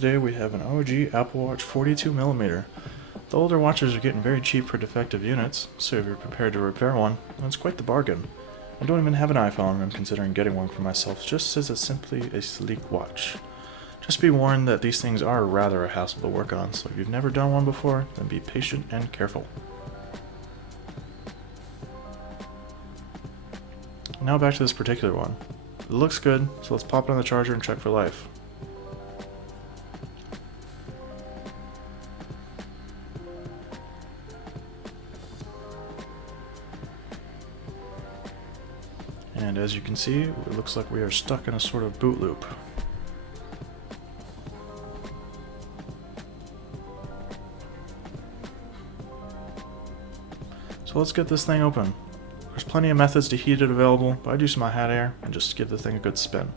today we have an OG Apple Watch 42mm. The older watches are getting very cheap for defective units, so if you're prepared to repair one, then it's quite the bargain. I don't even have an iPhone and I'm considering getting one for myself just as simply a sleek watch. Just be warned that these things are rather a hassle to work on, so if you've never done one before, then be patient and careful. Now back to this particular one. It looks good, so let's pop it on the charger and check for life. And as you can see, it looks like we are stuck in a sort of boot loop. So let's get this thing open. There's plenty of methods to heat it available, but I do some hot air and just give the thing a good spin.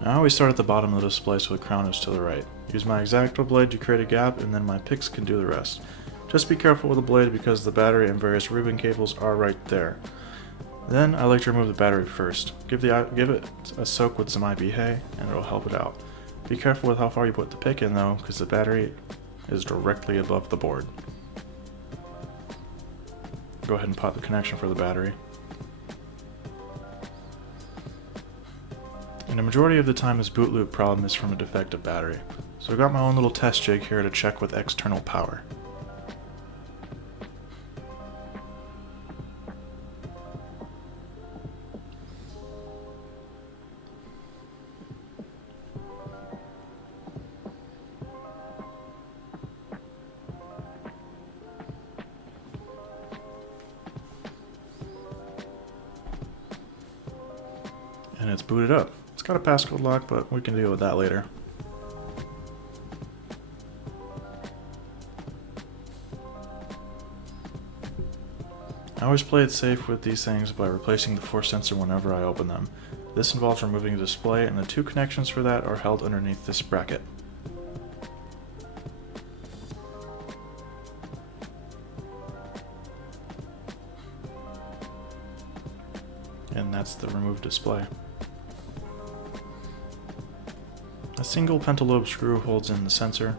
Now I always start at the bottom of the display so the crown is to the right. Use my X-Acto blade to create a gap and then my picks can do the rest. Just be careful with the blade because the battery and various ribbon cables are right there. Then I like to remove the battery first. Give it a soak with some IPA and it'll help it out. Be careful with how far you put the pick in though, because the battery is directly above the board. Go ahead and pop the connection for the battery. And the majority of the time this boot loop problem is from a defective battery. So I got my own little test jig here to check with external power. And it's booted up. It's got a passcode lock, but we can deal with that later. I always play it safe with these things by replacing the force sensor whenever I open them. This involves removing the display, and the two connections for that are held underneath this bracket. And that's the removed display. A single pentalobe screw holds in the sensor.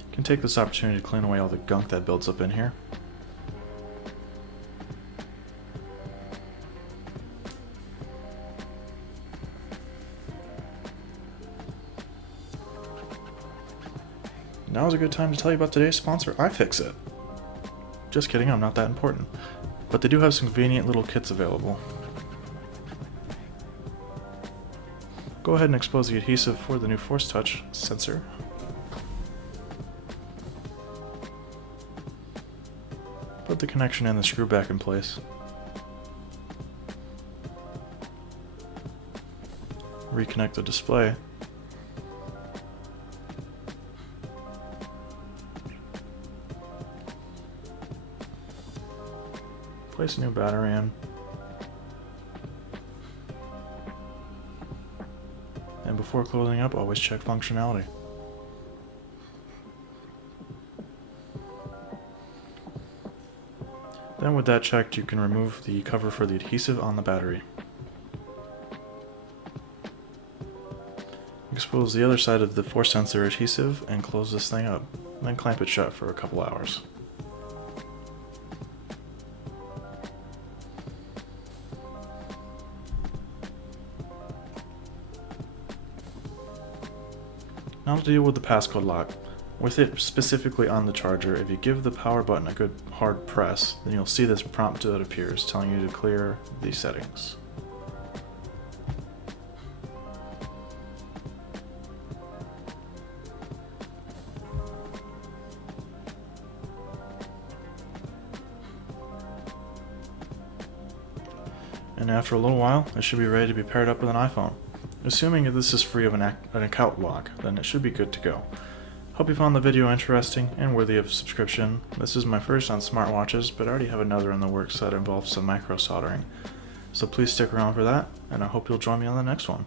You can take this opportunity to clean away all the gunk that builds up in here. Now is a good time to tell you about today's sponsor, iFixit. Just kidding, I'm not that important. But they do have some convenient little kits available. Go ahead and expose the adhesive for the new Force Touch sensor. Put the connection and the screw back in place. Reconnect the display. Place a new battery in. And before closing up, always check functionality. Then with that checked, you can remove the cover for the adhesive on the battery. Expose the other side of the force sensor adhesive and close this thing up. Then clamp it shut for a couple hours. Now to deal with the passcode lock. With it specifically on the charger, if you give the power button a good hard press, then you'll see this prompt that appears telling you to clear the settings. And after a little while, it should be ready to be paired up with an iPhone. Assuming that this is free of an account lock, then it should be good to go. Hope you found the video interesting and worthy of subscription. This is my first on smartwatches, but I already have another in the works that involves some micro soldering. So please stick around for that, and I hope you'll join me on the next one.